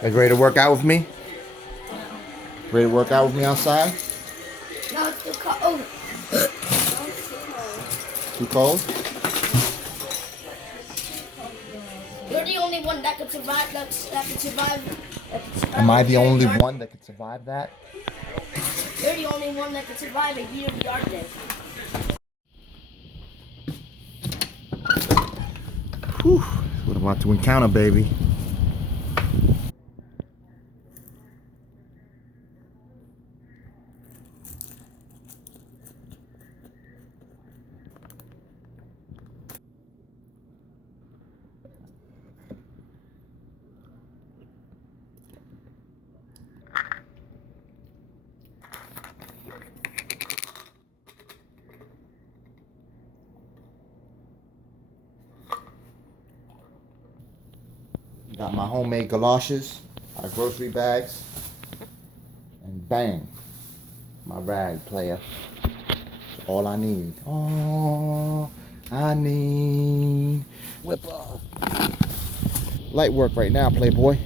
Guys ready to work out with me? Ready to work out with me outside? No, it's too cold. Too cold? You're the only one that could survive. That could survive. Am I the only one that could survive that? You're the only one that could survive a year of the Arctic. Whew. What I'm about to encounter, baby. Got my homemade galoshes out of grocery bags. And bang, my rag, player. That's all I need. All I need. Whip up. Light work right now, playboy.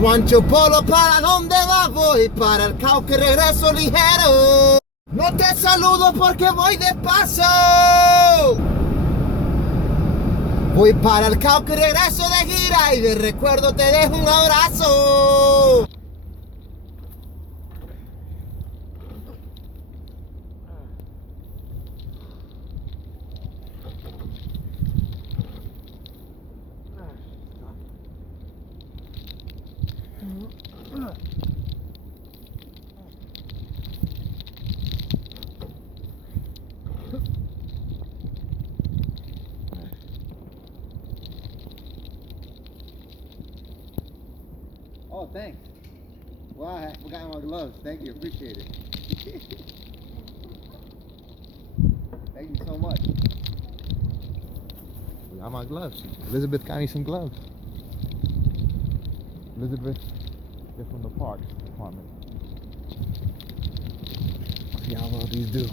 Juancho Polo, ¿para dónde vas? Voy para el Cauca, regreso ligero. No te saludo porque voy de paso. Voy para el Cauca, regreso de gira y de recuerdo te dejo un abrazo. Oh, thanks. Well, I forgot my gloves. Thank you. Appreciate it. Thank you so much. I got my gloves. Elizabeth got me some gloves. Elizabeth, they're from the parks department. See how well these do.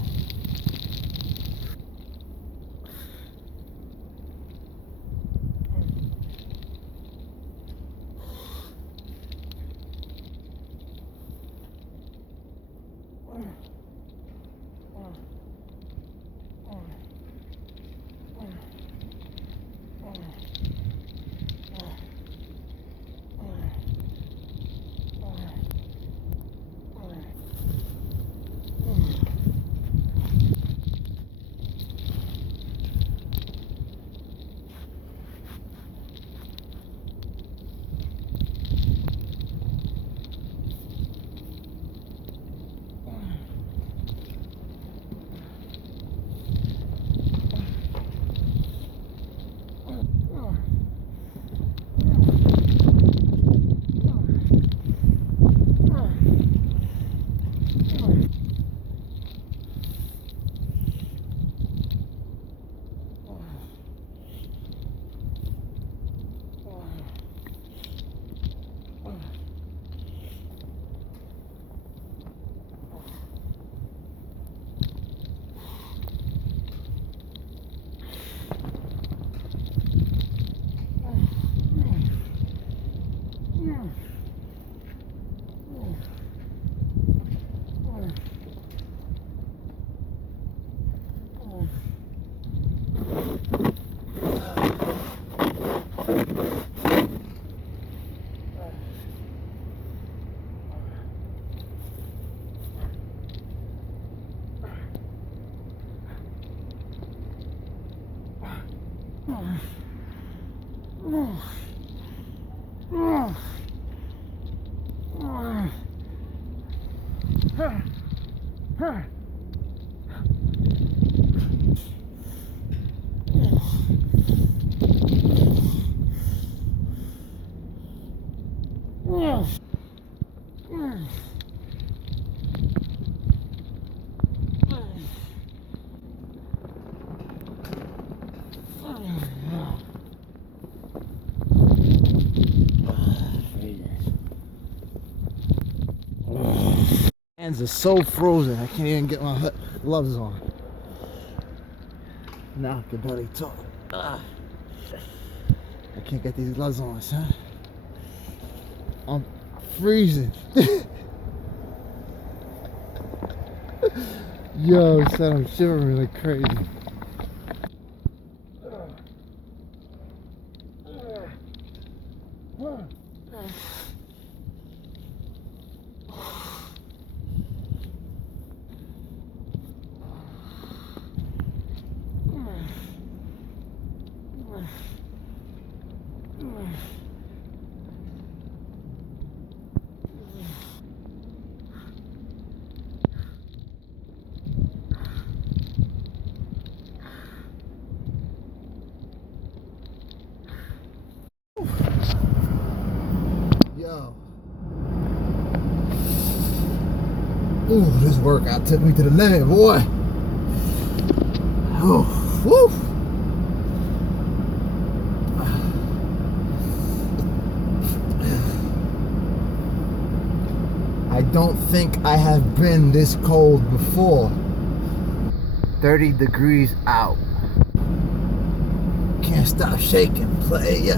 hands are so frozen, I can't even get my gloves on. Now I can barely talk. I can't get these gloves on, son. I'm freezing. Yo, son, I'm shivering like crazy. Yo. Ooh, this workout took me to the limit, boy. Oh, woo. I don't think I have been this cold before. 30 degrees out. Can't stop shaking, player.